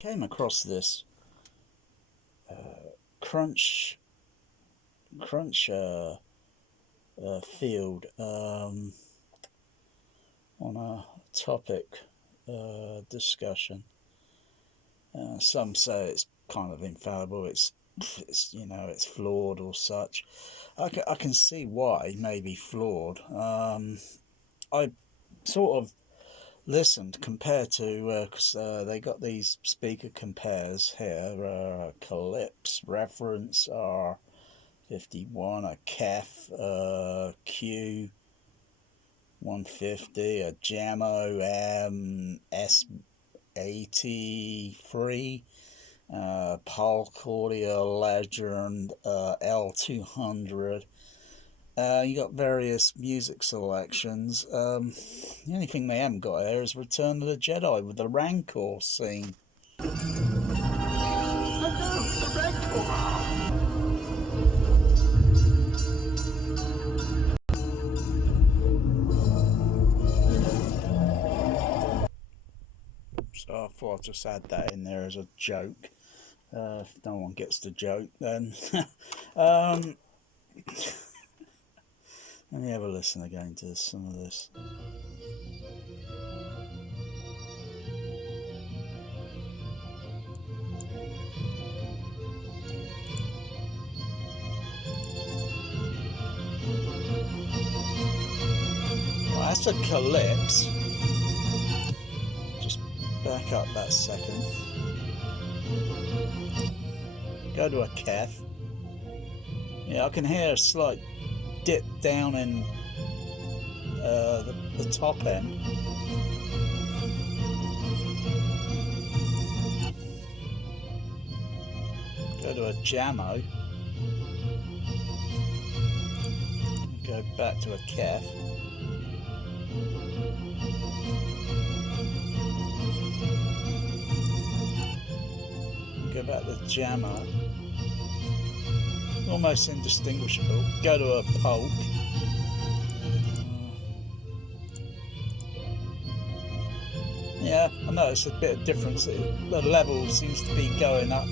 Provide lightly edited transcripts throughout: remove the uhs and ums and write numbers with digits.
Came across this crunch crunch field on a topic discussion. Some say it's kind of infallible. It's flawed or such. I can see why it may be flawed. I sort of listened compared to because they got these speaker compares here. Calypse reference R51, a Kef Q 150, a Jamo S83, Polk Audio Legend L200. You got various music selections. The only thing they haven't got here is Return of the Jedi with the Rancor scene. I know, the Rancor! So I thought I'd just add that in there as a joke. If no one gets the joke, then let me have a listen again to some of this. Well, that's a Calypse. Just back up that second. Go to a Kef. Yeah, I can hear a slight dip down in the top end. Go to a Jamo. Go back to a Kef. Go back to Jamo. Almost indistinguishable. Go to a Polk. Yeah, I noticed a bit of difference. The level seems to be going up,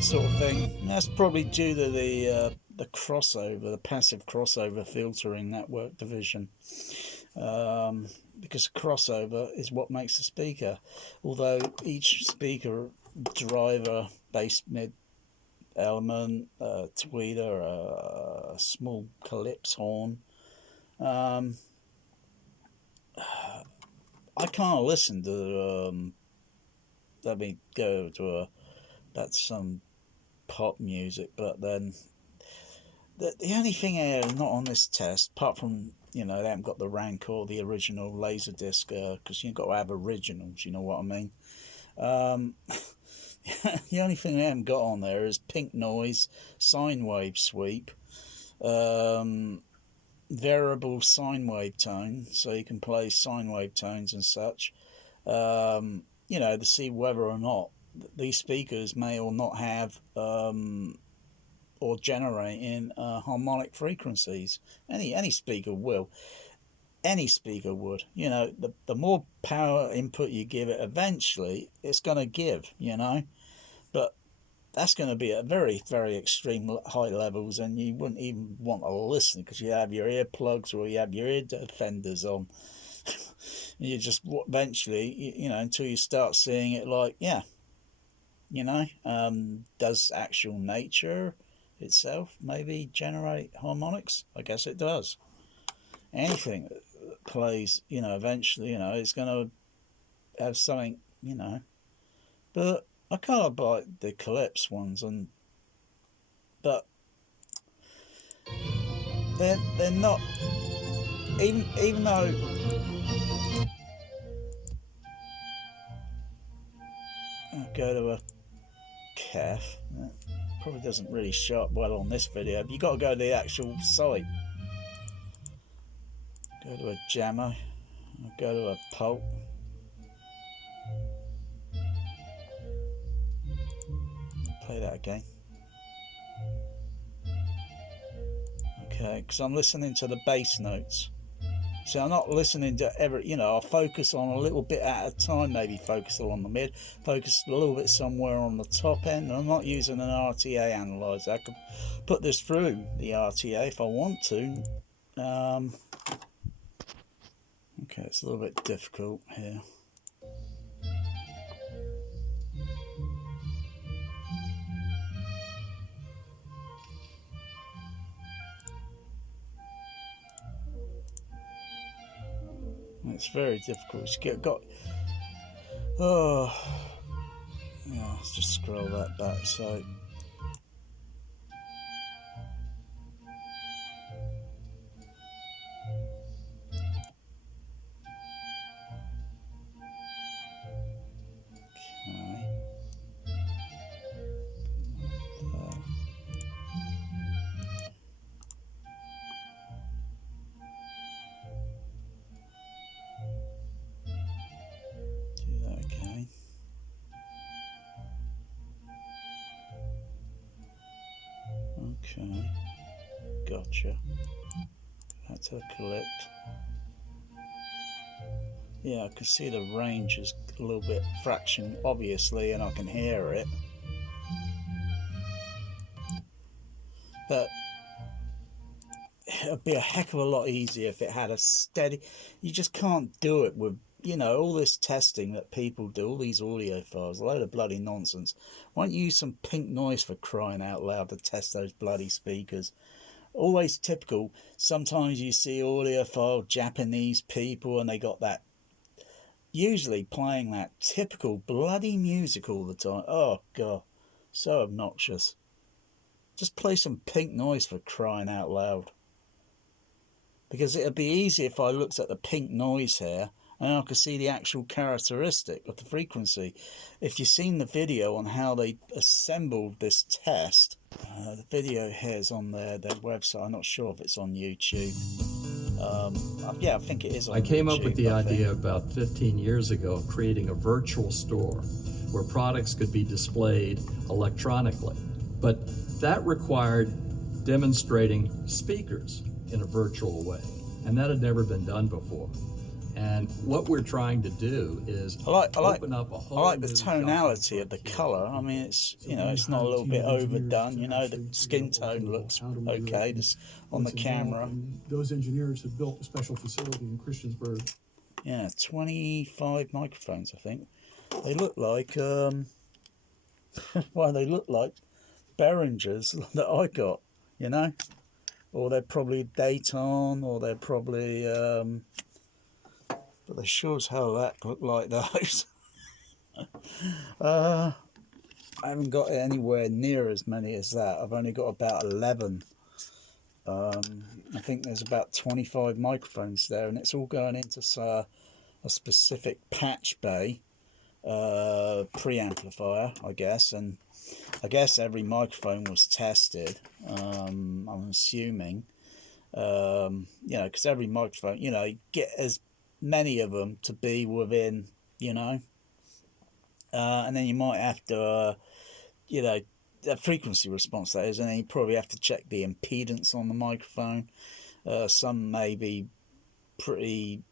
sort of thing. And that's probably due to the crossover, the passive crossover filtering network division. Because crossover is what makes a speaker. Although each speaker driver, bass, mid, element, tweeter, a small Calypse horn. I can't listen to let me go to that's some pop music, but then the only thing here not on this test, apart from they haven't got the Rancor, the original Laserdisc, because you've got to have originals, you know what I mean. The only thing they haven't got on there is pink noise, sine wave sweep, variable sine wave tone, so you can play sine wave tones and such, to see whether or not these speakers may or not have or generate in harmonic frequencies. Any speaker will. Any speaker would. The more power input you give it, eventually it's going to give, But that's going to be at very, very extreme high levels, and you wouldn't even want to listen because you have your earplugs or you have your ear defenders on. You just eventually, until you start seeing it like, does actual nature itself maybe generate harmonics? I guess it does. Anything that plays, eventually, it's going to have something, But I kind of like the Calypse ones, but they're not, even though I'll go to a Kef. That probably doesn't really show up well on this video. But you got to go to the actual site. Go to a Jammer. I'll go to a Polk. Play that again. Okay, because I'm listening to the bass notes. So I'm not listening to every, I'll focus on a little bit at a time, maybe focus along the mid, focus a little bit somewhere on the top end. I'm not using an RTA analyzer. I could put this through the RTA if I want to. Okay, it's a little bit difficult here. It's very difficult. Let's just scroll that back. So, do that again. Okay, gotcha. That's a collect. Yeah, I can see the range is a little bit fraction, obviously, and I can hear it. But it'd be a heck of a lot easier if it had a steady. You just can't do it with, all this testing that people do, all these audiophiles, a load of bloody nonsense. Why don't you use some pink noise, for crying out loud, to test those bloody speakers? Always typical. Sometimes you see audiophile Japanese people and they got that, usually playing that typical bloody music all the time. Oh god, so obnoxious. Just play some pink noise, for crying out loud. Because it'd be easy if I looked at the pink noise here and I could see the actual characteristic of the frequency. If you've seen the video on how they assembled this test, the video here is on their website. I'm not sure if it's on YouTube. Yeah, I think it is on YouTube. I came up with the idea about 15 years ago of creating a virtual store where products could be displayed electronically. But that required demonstrating speakers in a virtual way, and that had never been done before. And what we're trying to do is open up a whole. I like the tonality of the color. I mean, it's it's not a little bit overdone. The skin tone looks okay just on the camera. Those engineers have built a special facility in Christiansburg. Yeah, 25 microphones, I think. They look like well, they look like Behringers that I got, or they're probably Dayton, or they're probably but they sure as hell that look like those. I haven't got anywhere near as many as that. I've only got about 11. I think there's about 25 microphones there, and it's all going into a specific patch bay preamplifier, I guess. And I guess every microphone was tested, I'm assuming, because every microphone, you get as many of them to be within, and then you might have to, the frequency response, that is, and then you probably have to check the impedance on the microphone. Some may be pretty,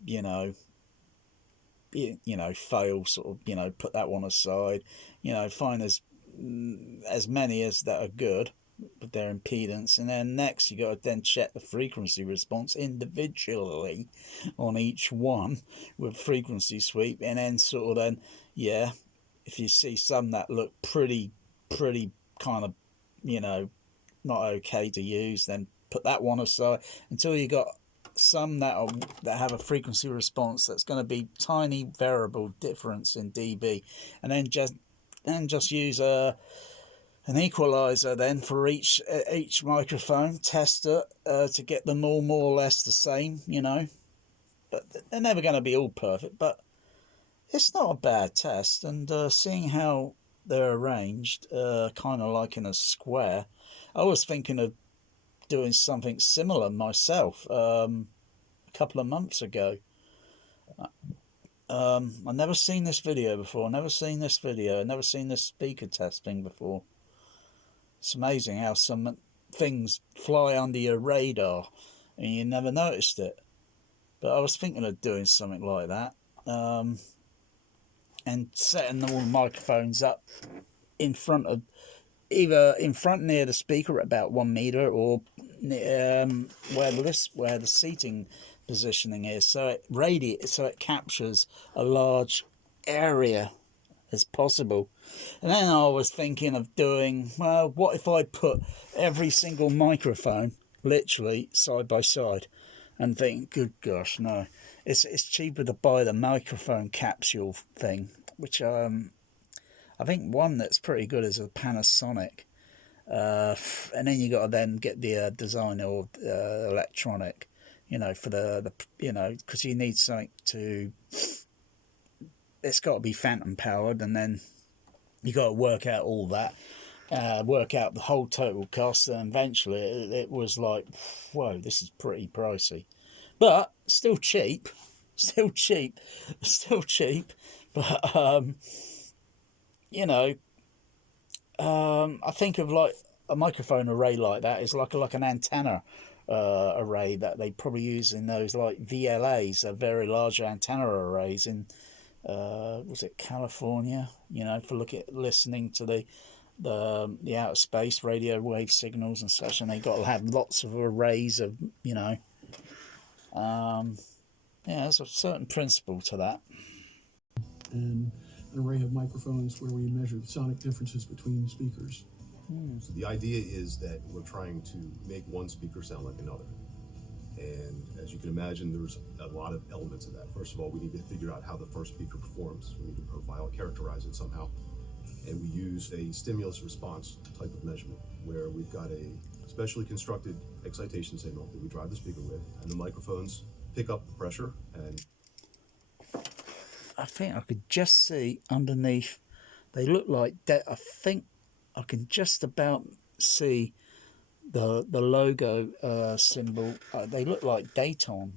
fail, sort of, put that one aside, find as many as that are good with their impedance, and then next you got to then check the frequency response individually on each one with frequency sweep, and then sort of then, if you see some that look pretty kind of, not okay to use, then put that one aside until you got some that have a frequency response that's going to be tiny variable difference in dB, and then just use an equalizer then for each microphone tester to get them all more or less the same, but they're never going to be all perfect, but it's not a bad test. And seeing how they're arranged, kind of like in a square, I was thinking of doing something similar myself a couple of months ago. I've never seen this video before, never seen this speaker testing before. It's amazing how some things fly under your radar and you never noticed it. But I was thinking of doing something like that, and setting all the microphones up in front of, either in front near the speaker at about 1 meter, or where the seating positioning is, so it captures a large area as possible. And then I was thinking of doing, well, what if I put every single microphone literally side by side, and think, good gosh, no, it's cheaper to buy the microphone capsule thing, which I think one that's pretty good is a Panasonic. And then you got to then get the designer or electronic, for the because you need something to. It's got to be phantom powered, and then you got to work out all that, work out the whole total cost, and eventually it was like, whoa, this is pretty pricey, but still cheap, still cheap, still cheap. But I think of like a microphone array like that is like an antenna array that they probably use in those like VLAs, very large antenna arrays in was it California? For listening to the outer space radio wave signals and such, and they got to have lots of arrays of there's a certain principle to that. And an array of microphones where we measure the sonic differences between speakers. So the idea is that we're trying to make one speaker sound like another. And as you can imagine, there's a lot of elements of that. First of all, we need to figure out how the first speaker performs. We need to profile it, characterize it somehow. And we use a stimulus response type of measurement where we've got a specially constructed excitation signal that we drive the speaker with, and the microphones pick up the pressure. And I think I could just see underneath, they look like I think I can just about see the logo symbol. They look like Dayton,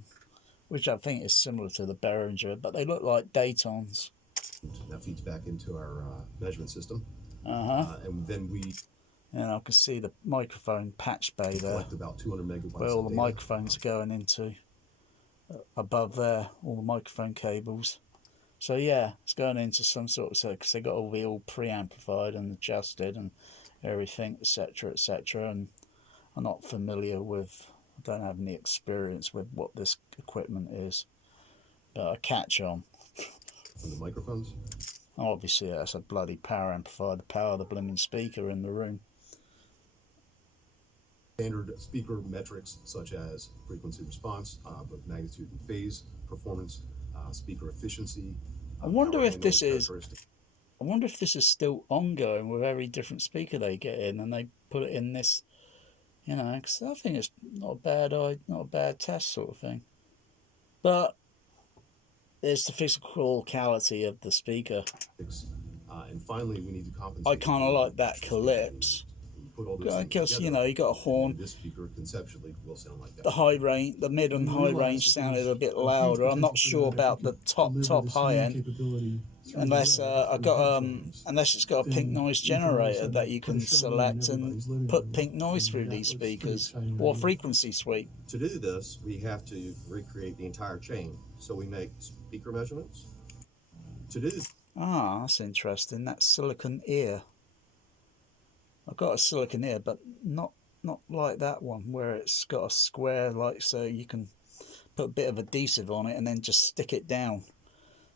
which I think is similar to the Behringer, but they look like Daytons. that feeds back into our measurement system. And then we And I can see the microphone patch bay there, collect about 200 megabytes where all of the data. microphones are going into. Above there, all the microphone cables. So yeah, it's going into some sort of, because they got to be all preamplified and adjusted and everything, etc., etc. And I'm not familiar with, I don't have any experience with what this equipment is, but I catch on. From the microphones. Obviously, that's a bloody power amplifier, the power of the blooming speaker in the room. Standard speaker metrics such as frequency response, both magnitude and phase, performance, speaker efficiency. I wonder if this is. characteristics. I wonder if this is still ongoing with every different speaker they get in, and they put it in this, because I think it's not a bad test sort of thing. But there's the physicality of the speaker. And finally, we need to compensate. I kind of like that calypse. I guess you got a horn. This speaker conceptually will sound like that. The high range, the mid and high range sounded a bit louder. I'm not sure about the top high end, unless unless it's got a pink noise generator that you can select and put pink noise through these speakers, or frequency sweep. To do this, we have to recreate the entire chain. So we make speaker measurements. To do this, That's interesting. That silicon ear. I've got a silicon ear, but not like that one where it's got a square, like, so you can put a bit of adhesive on it and then just stick it down.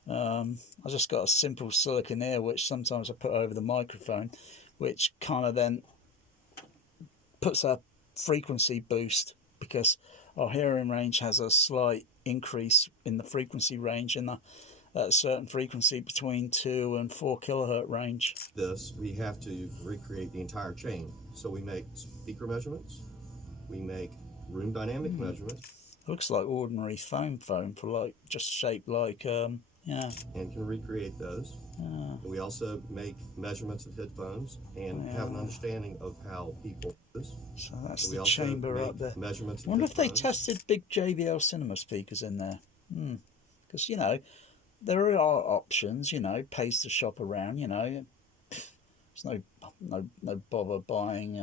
I just got a simple silicon ear, which sometimes I put over the microphone, which kind of then puts a frequency boost, because our hearing range has a slight increase in the frequency range in at a certain frequency between 2 and 4 kilohertz range. we have to recreate the entire chain. So we make speaker measurements, we make room dynamic measurements. Looks like ordinary foam for like, just shaped like, And can recreate those. We also make measurements of headphones and have an understanding of how people use. So that's We the also chamber make up there. measurements I wonder of if they headphones. tested big JBL cinema speakers in there. Because, there are options, pays to shop around, There's no bother buying,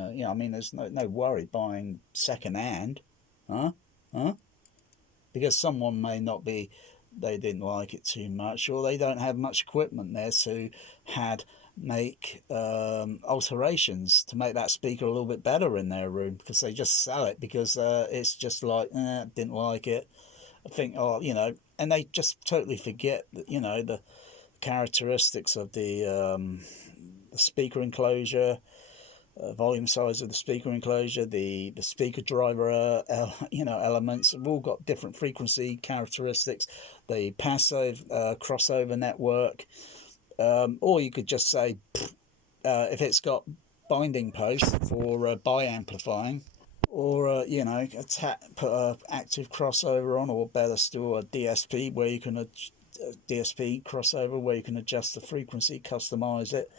there's no worry buying second hand. Huh? because someone may not be, they didn't like it too much, or they don't have much equipment there to had make alterations to make that speaker a little bit better in their room, because they just sell it because it's just like, didn't like it. I think, oh, and they just totally forget that, the characteristics of the speaker enclosure, volume size of the speaker enclosure, the speaker driver, elements have all got different frequency characteristics. The passive crossover network, or you could just say, if it's got binding posts for bi-amplifying, or put a active crossover on, or better still a DSP where you can DSP crossover where you can adjust the frequency, customize it,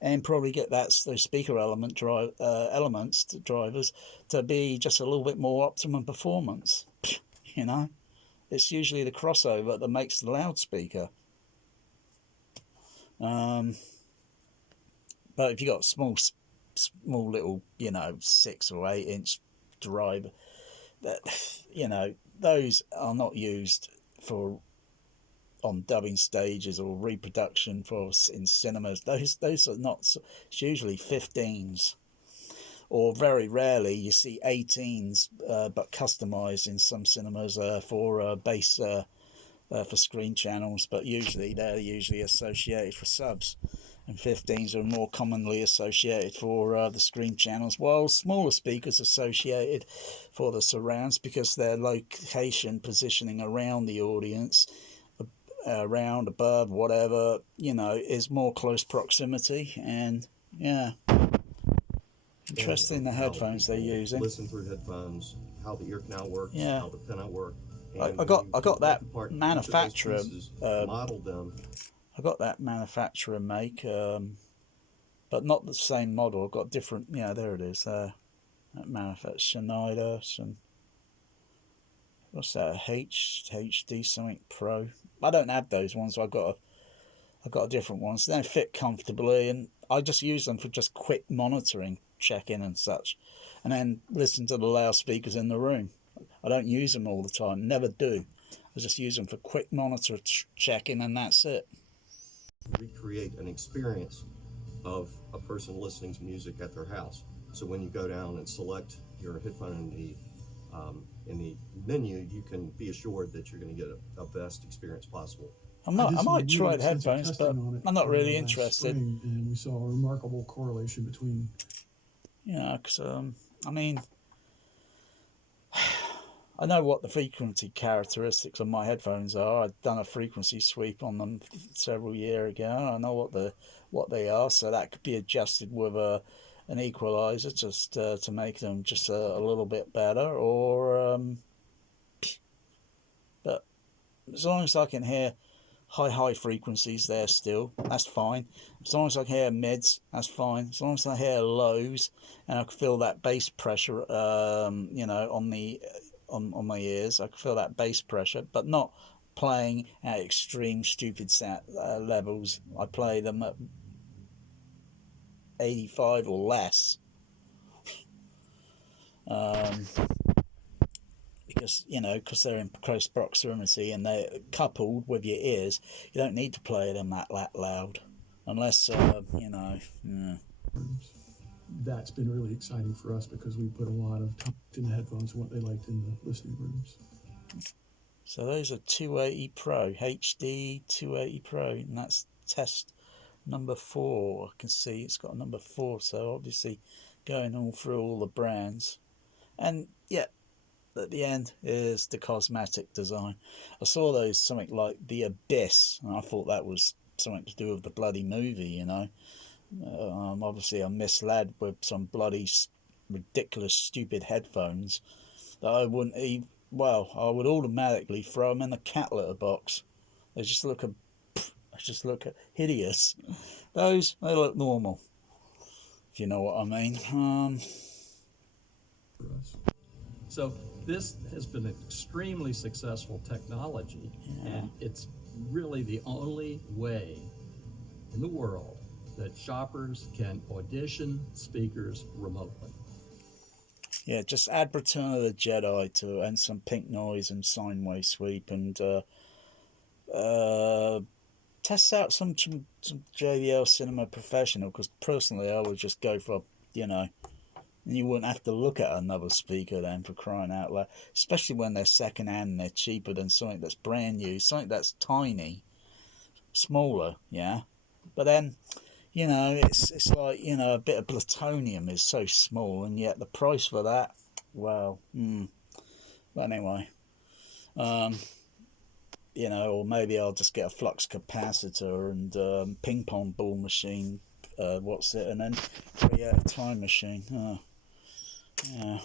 and probably get those speaker elements to drivers to be just a little bit more optimum performance. It's usually the crossover that makes the loudspeaker. But if you got small little 6 or 8 inch driver, that those are not used for on dubbing stages or reproduction in cinemas. Those are not. It's usually 15s, or very rarely you see 18s, but customized in some cinemas for bass for screen channels. But usually they're associated for subs, and 15s are more commonly associated for the screen channels, while smaller speakers associated for the surrounds, because their location positioning around the audience, around, above, whatever, is more close proximity. And interesting, the headphones they're using. Listen through headphones, how the ear canal works, Yeah. how the pinna work. I got that manufacturer modeled them. I got that manufacturer make, but not the same model. I've got different. There it is. That manufacturer, Schneider, and what's that? HD something Pro. I don't have those ones. I've got different ones. They fit comfortably, and I just use them for just quick monitoring, check-in and such, and then listen to the loudspeakers in the room. I don't use them all the time. Never do. I just use them for quick monitor check-in, and that's it. Recreate an experience of a person listening to music at their house. So when you go down and select your headphone in the menu, you can be assured that you're going to get a best experience possible. I might try the headphones, but I'm not really interested. And we saw a remarkable correlation between. Because I know what the frequency characteristics of my headphones are. I've done a frequency sweep on them several years ago. I know what they are, so that could be adjusted with an equalizer just to make them just a little bit better. Or but as long as I can hear high frequencies there still, that's fine. As long as I can hear mids, that's fine. As long as I hear lows and I can feel that bass pressure, on my ears, I can feel that bass pressure, but not playing at extreme stupid levels. I play them at 85 or less, because they're in close proximity and they're coupled with your ears. You don't need to play them that loud, unless That's been really exciting for us because we put a lot of time in the headphones and what they liked in the listening rooms. So those are 280 Pro, HD 280 Pro, and that's test number 4. I can see it's got a number 4, so obviously going all through all the brands. And at the end is the cosmetic design. I saw those, something like The Abyss, and I thought that was something to do with the bloody movie, Obviously I'm misled with some bloody ridiculous stupid headphones that I wouldn't even, I would automatically throw them in the cat litter box. They just look hideous. Those, they look normal, if you know what I mean. So this has been an extremely successful technology, and it's really the only way in the world that shoppers can audition speakers remotely. Yeah, just add Return of the Jedi to it, and some pink noise and sine wave sweep, and uh, test out some JBL Cinema Professional. Because personally, I would just go for, you know, you wouldn't have to look at another speaker then, for crying out loud. Especially when they're second hand and they're cheaper than something that's brand new, something that's tiny, smaller, yeah. But then, you know, it's like, you know, a bit of plutonium is so small, and yet the price for that, well, But anyway, you know, or maybe I'll just get a flux capacitor and ping pong ball machine, and then create a time machine. Oh, yeah.